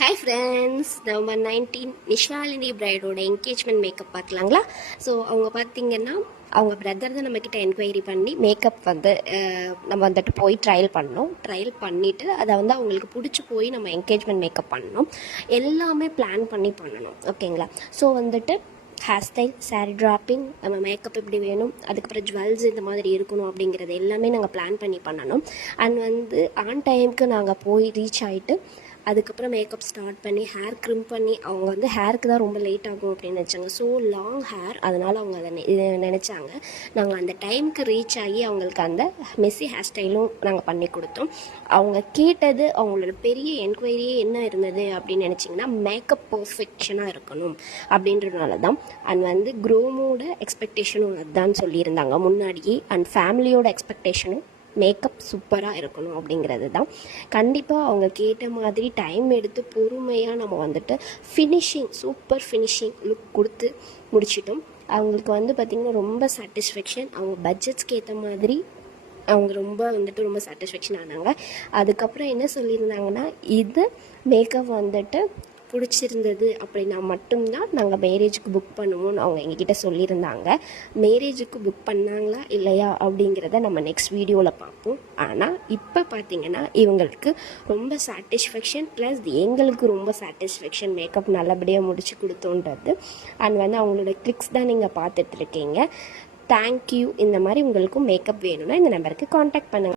Hi friends, November 19 Nishalini பிரைடோட engagement makeup பார்க்கலாங்களா? So அவங்க பார்த்திங்கன்னா அவங்க பிரதர் தான் நம்மக்கிட்ட என்கொயரி பண்ணி மேக்கப் நம்ம வந்துட்டு போய் ட்ரையல் பண்ணிவிட்டு அதை அவங்களுக்கு பிடிச்சி போய் நம்ம என்கேஜ்மெண்ட் மேக்கப் பண்ணணும். எல்லாமே பிளான் பண்ணணும், ஓகேங்களா? So hair style, sari draping, நம்ம மேக்கப் எப்படி வேணும், அதுக்கப்புறம் ஜுவல்ஸ் இந்த மாதிரி இருக்கணும் அப்படிங்கிறது எல்லாமே நாங்கள் பிளான் பண்ணணும். அண்ட் ஆன் டைமுக்கு நாங்கள் போய் ரீச் ஆகிட்டு அதுக்கப்புறம் மேக்கப் ஸ்டார்ட் பண்ணி ஹேர் க்ரிம் பண்ணி அவங்க ஹேருக்கு தான் ரொம்ப லேட் ஆகும் அப்படின்னு நினச்சாங்க. ஸோ லாங் ஹேர், அதனால் அவங்க அதை நினச்சாங்க. நாங்கள் அந்த டைமுக்கு ரீச் ஆகி அவங்களுக்கு அந்த மெஸ்ஸி ஹேர் ஸ்டைலும் நாங்கள் பண்ணி கொடுத்தோம். அவங்க கேட்டது, அவங்களோட பெரிய என்கொயரியே என்ன இருந்தது அப்படின்னு நினச்சிங்கன்னா, மேக்கப் பர்ஃபெக்ஷனாக இருக்கணும் அப்படின்றதுனால தான். அண்ட் க்ரோமோட எக்ஸ்பெக்டேஷனும் அதுதான் சொல்லியிருந்தாங்க முன்னாடியே. அண்ட் ஃபேமிலியோட எக்ஸ்பெக்டேஷனும் மேக்கப் சூப்பராக இருக்கணும் அப்படிங்கிறது தான். கண்டிப்பாக அவங்க கேட்ட மாதிரி டைம் எடுத்து பொறுமையாக நம்ம சூப்பர் ஃபினிஷிங் லுக் கொடுத்து முடிச்சிட்டோம். அவங்களுக்கு பார்த்திங்கன்னா ரொம்ப சாட்டிஸ்ஃபேக்ஷன். அவங்க பட்ஜெட்ஸ்க்கு ஏற்ற மாதிரி அவங்க ரொம்ப சாட்டிஸ்ஃபேக்ஷன் ஆனாங்க. அதுக்கப்புறம் என்ன சொல்லியிருந்தாங்கன்னா, இது மேக்கப் பிடிச்சிருந்தது அப்படின்னா மட்டும்தான் நாங்கள் மேரேஜுக்கு புக் பண்ணுவோம்னு அவங்க எங்ககிட்ட சொல்லியிருந்தாங்க. மேரேஜுக்கு புக் பண்ணாங்களா இல்லையா அப்படிங்கிறத நம்ம நெக்ஸ்ட் வீடியோவில் பார்ப்போம். ஆனால் இப்போ பார்த்திங்கன்னா இவங்களுக்கு ரொம்ப சாட்டிஸ்ஃபேக்ஷன், ப்ளஸ் எங்களுக்கு ரொம்ப சாட்டிஸ்ஃபேக்ஷன் மேக்கப் நல்லபடியாக முடிச்சு கொடுத்தோன்றது. அண்ட் அவங்களோட கிளிக்ஸ் தான் நீங்கள் பார்த்துட்ருக்கீங்க. தேங்க்யூ. இந்த மாதிரி உங்களுக்கும் மேக்கப் வேணும்னா இந்த நம்பருக்கு காண்டாக்ட் பண்ணுங்கள்.